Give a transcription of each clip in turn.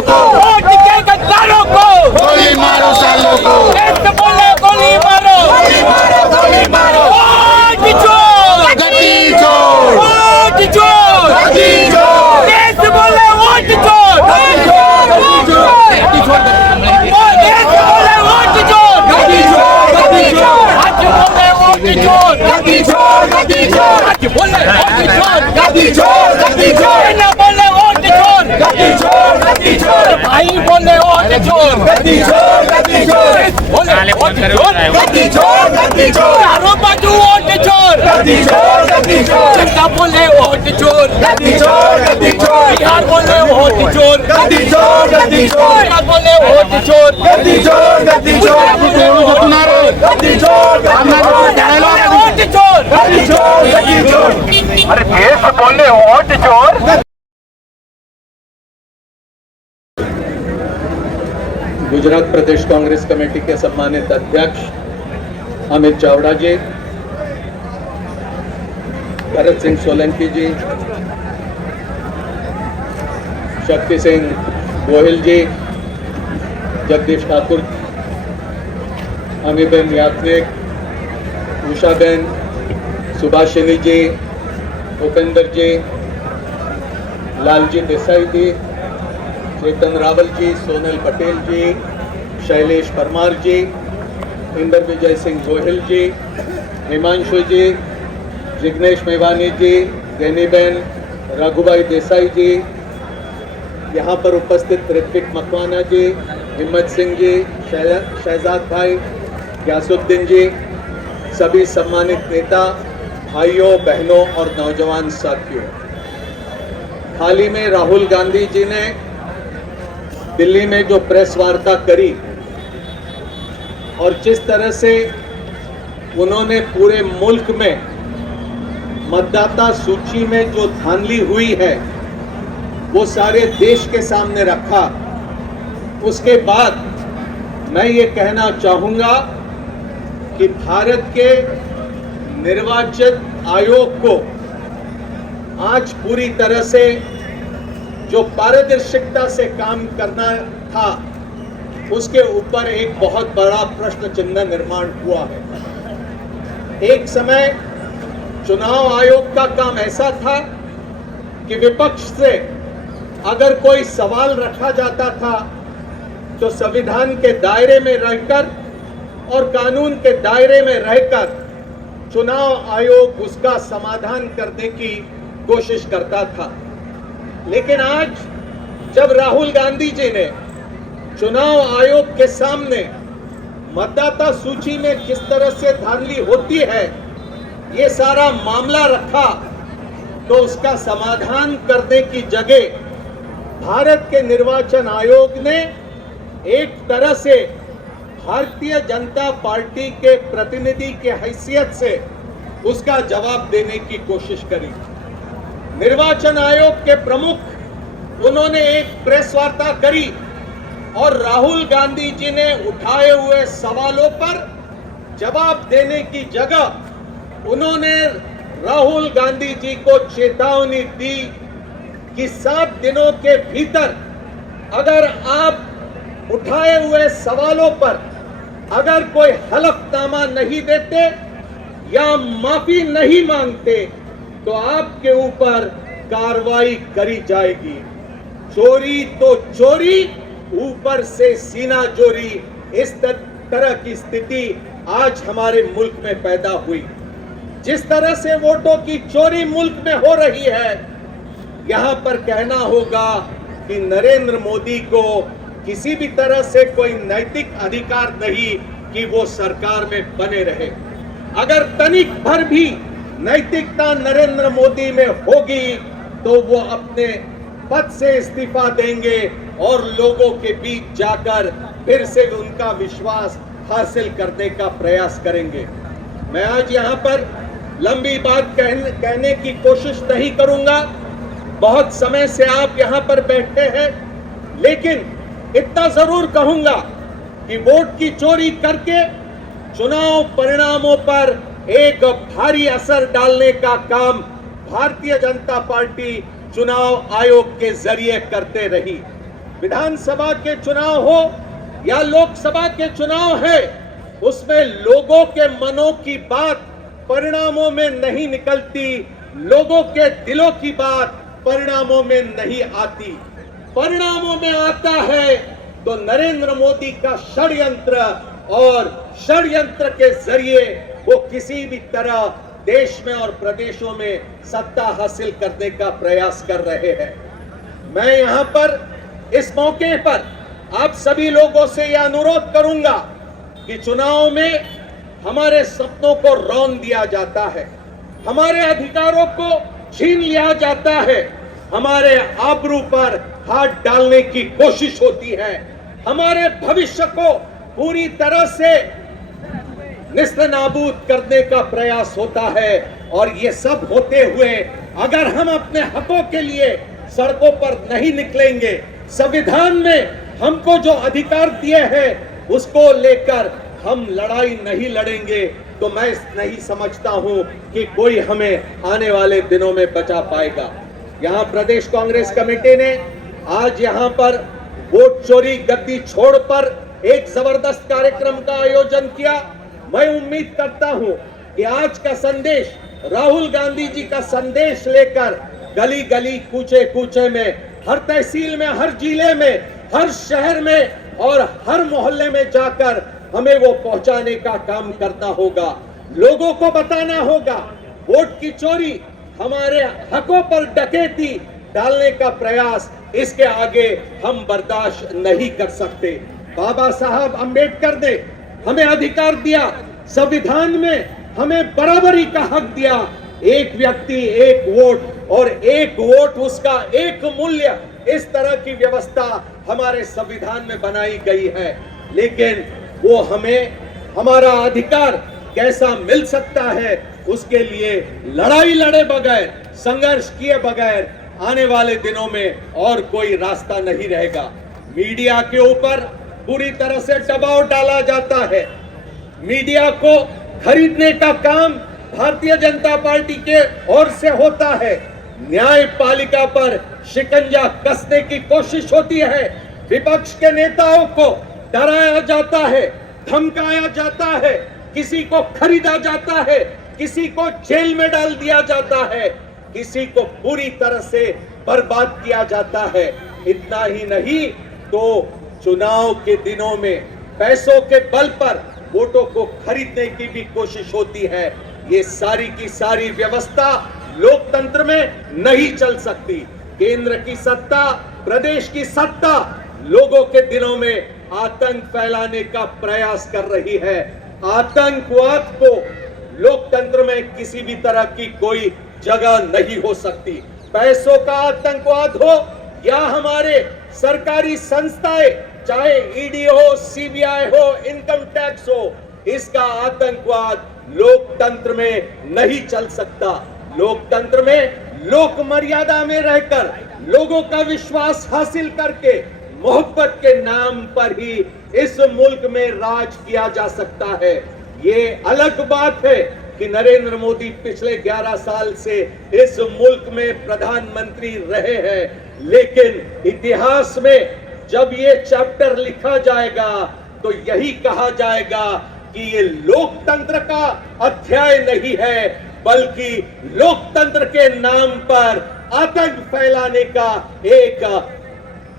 सालों को, वोट के गद्दारों को गोली मारो सालों को, देश बोले गोली मारो, गोली मारो, गोली मारो, वोट चोर, गद्दी चोर, वोट चोर, गद्दी चोर, देश बोले वोट चोर, गद्दी चोर, गद्दी चोर, देश बोले वोट चोर, गद्दी चोर, गद्दी चोर, आज बोले वोट चोर, गद्दी चोर, गद्दी चोर, आज बोले वोट चोर, गद्दी चोर, गद्दी चोर, ना बोले वोट चोर, गद्दी चोर, गद्दी चोर, भाई बोले वोट चोर, गद्दी चोर, गद्दी चोर, बोले वोट चोर, गद्दी चोर, गद्दी चोर, चारों बाजू वोट चोर, गद्दी चोर, गद्दी चोर, जनता बोले वोट चोर, गद्दी चोर, गद्दी चोर, बिहार बोले वोट चोर, गद्दी चोर, गद्दी चोर, बिहार बोले वोट चोर, गद्दी चोर, गद्दी चोर, गद्दी चोर, वोट चोर, गद्दी चोर, गद्दी चोर, अरे देश बोले वोट चोर। गुजरात प्रदेश कांग्रेस कमेटी के सम्मानित अध्यक्ष अमित चावड़ा जी, भरत सिंह सोलंकी जी, शक्ति सिंह गोहिल जी, जगदीश ठाकुर, अमीबेन यात्रिक, उषाबेन, सुभाषिनी जी, उपेंद्र जी, लालजी देसाई जी, चेतन रावल जी, सोनल पटेल जी, शैलेश परमार जी, इंद्र विजय सिंह गोहिल जी, हिमांशु जी, जिग्नेश मेवानी जी, गैनीबेन, रघुभाई देसाई जी, यहाँ पर उपस्थित ऋत्विक मकवाना जी, हिम्मत सिंह जी, शहजाद भाई, ग्यासुद्दीन जी, सभी सम्मानित नेता, भाइयों बहनों और नौजवान साथियों, हाल ही में राहुल गांधी जी ने दिल्ली में जो प्रेस वार्ता करी और जिस तरह से उन्होंने पूरे मुल्क में मतदाता सूची में जो धांधली हुई है वो सारे देश के सामने रखा, उसके बाद मैं ये कहना चाहूंगा कि भारत के निर्वाचन आयोग को आज पूरी तरह से जो पारदर्शिता से काम करना था उसके ऊपर एक बहुत बड़ा प्रश्न चिन्ह निर्माण हुआ है। एक समय चुनाव आयोग का काम ऐसा था कि विपक्ष से अगर कोई सवाल रखा जाता था तो संविधान के दायरे में रहकर और कानून के दायरे में रहकर चुनाव आयोग उसका समाधान करने की कोशिश करता था। लेकिन आज जब राहुल गांधी जी ने चुनाव आयोग के सामने मतदाता सूची में किस तरह से धांधली होती है ये सारा मामला रखा तो उसका समाधान करने की जगह भारत के निर्वाचन आयोग ने एक तरह से भारतीय जनता पार्टी के प्रतिनिधि के हैसियत से उसका जवाब देने की कोशिश करी। निर्वाचन आयोग के प्रमुख उन्होंने एक प्रेस वार्ता करी और राहुल गांधी जी ने उठाए हुए सवालों पर जवाब देने की जगह उन्होंने राहुल गांधी जी को चेतावनी दी कि 7 दिनों के भीतर अगर आप उठाए हुए सवालों पर अगर कोई हलफनामा नहीं देते या माफी नहीं मांगते तो आपके ऊपर कार्रवाई करी जाएगी। चोरी तो चोरी, ऊपर से सीना जोरी, इस तरह की स्थिति आज हमारे मुल्क में पैदा हुई। जिस तरह से वोटों की चोरी मुल्क में हो रही है, यहां पर कहना होगा कि नरेंद्र मोदी को किसी भी तरह से कोई नैतिक अधिकार नहीं कि वो सरकार में बने रहे। अगर तनिक भर भी नैतिकता नरेंद्र मोदी में होगी तो वो अपने पद से इस्तीफा देंगे और लोगों के बीच जाकर फिर से उनका विश्वास हासिल करने का प्रयास करेंगे। मैं आज यहाँ पर लंबी बात कहने की कोशिश नहीं करूंगा, बहुत समय से आप यहाँ पर बैठे हैं, लेकिन इतना जरूर कहूंगा कि वोट की चोरी करके चुनाव परिणामों पर एक भारी असर डालने का काम भारतीय जनता पार्टी चुनाव आयोग के जरिए करते रही। विधानसभा के चुनाव हो या लोकसभा के चुनाव है, उसमें लोगों के मनों की बात परिणामों में नहीं निकलती, लोगों के दिलों की बात परिणामों में नहीं आती। परिणामों में आता है तो नरेंद्र मोदी का षड्यंत्र, और षड्यंत्र के जरिए वो किसी भी तरह देश में और प्रदेशों में सत्ता हासिल करने का प्रयास कर रहे हैं। मैं यहां पर इस मौके पर आप सभी लोगों से यह अनुरोध करूंगा कि चुनाव में हमारे सपनों को रौंद दिया जाता है, हमारे अधिकारों को छीन लिया जाता है, हमारे आबरू पर हाथ डालने की कोशिश होती है, हमारे भविष्य को पूरी तरह से निस्तनाबूद करने का प्रयास होता है। और ये सब होते हुए अगर हम अपने हकों के लिए सड़कों पर नहीं निकलेंगे, संविधान में हमको जो अधिकार दिए हैं उसको लेकर हम लड़ाई नहीं लड़ेंगे, तो मैं नहीं समझता हूं कि कोई हमें आने वाले दिनों में बचा पाएगा। यहां प्रदेश कांग्रेस कमेटी ने आज यहां पर वोट चोरी गद्दी छोड़ पर एक जबरदस्त कार्यक्रम का आयोजन किया। मैं उम्मीद करता हूं कि आज का संदेश राहुल गांधी जी का संदेश लेकर गली गली कूचे कूचे में, हर तहसील में, हर जिले में, हर शहर में और हर मोहल्ले में जाकर हमें वो पहुंचाने का काम करना होगा। लोगों को बताना होगा वोट की चोरी, हमारे हकों पर डकैती डालने का प्रयास, इसके आगे हम बर्दाश्त नहीं कर सकते। बाबा साहब अंबेडकर ने हमें अधिकार दिया, संविधान में हमें बराबरी का हक दिया, एक व्यक्ति एक वोट और एक वोट उसका एक मूल्य, इस तरह की व्यवस्था हमारे संविधान में बनाई गई है। लेकिन वो हमें हमारा अधिकार कैसा मिल सकता है, उसके लिए लड़ाई लड़े बगैर, संघर्ष किए बगैर आने वाले दिनों में और कोई रास्ता नहीं रहेगा। मीडिया के ऊपर पूरी तरह से दबाव डाला जाता है, मीडिया को खरीदने का काम भारतीय जनता पार्टी के ओर से होता है, न्यायपालिका पर शिकंजा कसने की कोशिश होती है, विपक्ष के नेताओं को डराया जाता है, धमकाया जाता है, किसी को खरीदा जाता है, किसी को जेल में डाल दिया जाता है, किसी को पूरी तरह से बर्बाद किया जाता है। इतना ही नहीं तो चुनाव के दिनों में पैसों के बल पर वोटों को खरीदने की भी कोशिश होती है। ये सारी की सारी व्यवस्था लोकतंत्र में नहीं चल सकती। केंद्र की सत्ता, प्रदेश की सत्ता लोगों के दिलों में आतंक फैलाने का प्रयास कर रही है। आतंकवाद को लोकतंत्र में किसी भी तरह की कोई जगह नहीं हो सकती। पैसों का आतंकवाद हो या हमारे सरकारी संस्थाएं, चाहे ईडी हो, सीबीआई हो, इनकम टैक्स हो, इसका आतंकवाद लोकतंत्र में नहीं चल सकता। लोकतंत्र में लोक मर्यादा में रहकर लोगों का विश्वास हासिल करके मोहब्बत के नाम पर ही इस मुल्क में राज किया जा सकता है। ये अलग बात है कि नरेंद्र मोदी पिछले 11 साल से इस मुल्क में प्रधानमंत्री रहे हैं, लेकिन इतिहास में जब ये चैप्टर लिखा जाएगा तो यही कहा जाएगा कि ये लोकतंत्र का अध्याय नहीं है, बल्कि लोकतंत्र के नाम पर आतंक फैलाने का एक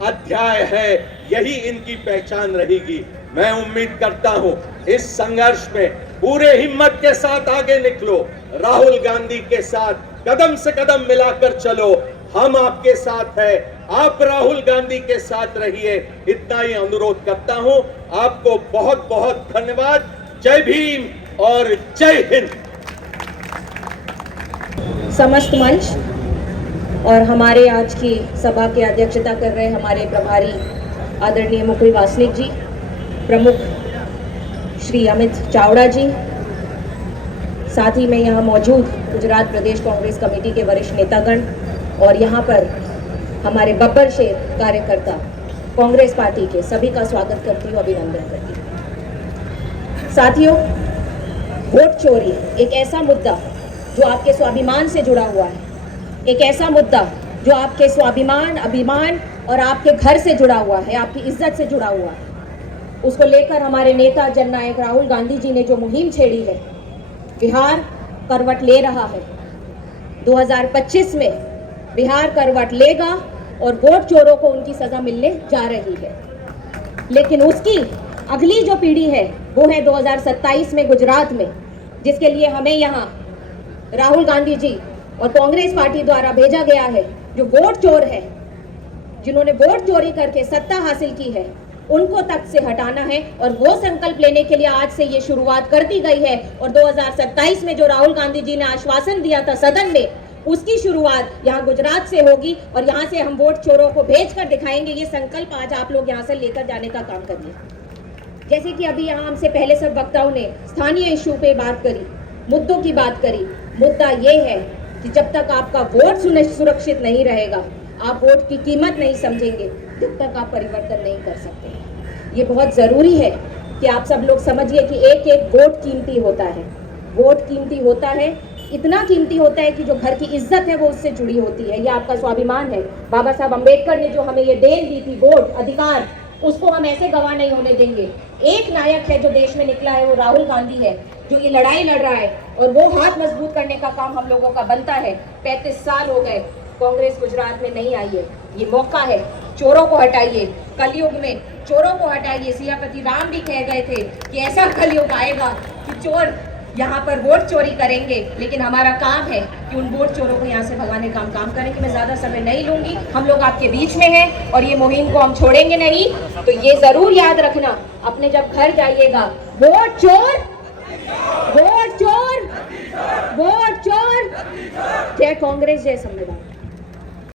अध्याय है। यही इनकी पहचान रहेगी। मैं उम्मीद करता हूं इस संघर्ष में पूरे हिम्मत के साथ आगे निकलो, राहुल गांधी के साथ कदम से कदम मिलाकर चलो। हम आपके साथ हैं, आप राहुल गांधी के साथ रहिए, इतना ही अनुरोध करता हूं। आपको बहुत बहुत धन्यवाद। जय भीम और जय हिंद। समस्त मंच और हमारे आज की सभा की अध्यक्षता कर रहे हमारे प्रभारी आदरणीय मुकुल वासनिक जी, प्रमुख श्री अमित चावड़ा जी, साथ ही में यहाँ मौजूद गुजरात प्रदेश कांग्रेस कमेटी के वरिष्ठ नेतागण और यहाँ पर हमारे बब्बर शेर कार्यकर्ता कांग्रेस पार्टी के सभी का स्वागत करती हूँ, अभिनंदन करती हूँ। साथियों, वोट चोरी एक ऐसा मुद्दा जो आपके स्वाभिमान से जुड़ा हुआ है, एक ऐसा मुद्दा जो आपके स्वाभिमान, अभिमान और आपके घर से जुड़ा हुआ है, आपकी इज्जत से जुड़ा हुआ है, उसको लेकर हमारे नेता जननायक राहुल गांधी जी ने जो मुहिम छेड़ी है, बिहार करवट ले रहा है। 2025 में बिहार करवट लेगा और वोट चोरों को उनकी सजा मिलने जा रही है। लेकिन उसकी अगली जो पीढ़ी है वो है 2027 में गुजरात में, जिसके लिए हमें यहाँ राहुल गांधी जी और कांग्रेस पार्टी द्वारा भेजा गया है। जो वोट चोर है, जिन्होंने वोट चोरी करके सत्ता हासिल की है, उनको तक से हटाना है और वो संकल्प लेने के लिए आज से ये शुरुआत कर दी गई है। और 2027 में जो राहुल गांधी जी ने आश्वासन दिया था सदन में, उसकी शुरुआत यहाँ गुजरात से होगी और यहाँ से हम वोट चोरों को भेज कर दिखाएंगे। ये संकल्प आज आप लोग यहाँ से लेकर जाने का काम करिए। जैसे कि अभी यहाँ हमसे पहले सब वक्ताओं ने स्थानीय इशू पे बात करी, मुद्दों की बात करी। मुद्दा ये है कि जब तक आपका वोट सुरक्षित नहीं रहेगा, आप वोट की कीमत नहीं समझेंगे, जब तक आप परिवर्तन नहीं कर सकते। ये बहुत ज़रूरी है कि आप सब लोग समझिए कि एक एक वोट कीमती होता है। वोट कीमती होता है, इतना कीमती होता है कि जो घर की इज्जत है वो उससे जुड़ी होती है। ये आपका स्वाभिमान है। बाबा साहब अम्बेडकर ने जो हमें ये देन दी थी, वोट अधिकार, उसको हम ऐसे गवाह नहीं होने देंगे। एक नायक है जो देश में निकला है, वो राहुल गांधी है, जो ये लड़ाई लड़ रहा है और वो हाथ मजबूत करने का काम हम लोगों का बनता है। 35 साल हो गए कांग्रेस गुजरात में नहीं आई है। ये मौका है, चोरों को हटाइए। कलयुग में चोरों को हटाइए। सियापति राम भी कह गए थे कि ऐसा कलयुग आएगा कि चोर यहाँ पर वोट चोरी करेंगे, लेकिन हमारा काम है कि उन वोट चोरों को यहाँ से भगाने का काम करें। कि मैं ज़्यादा समय नहीं लूँगी, हम लोग आपके बीच में हैं और ये मुहिम को हम छोड़ेंगे नहीं। तो ये ज़रूर याद रखना, अपने जब घर जाइएगा, वोट चोर, वोट चोर, वोट चोर। जय कांग्रेस, जय संविधान।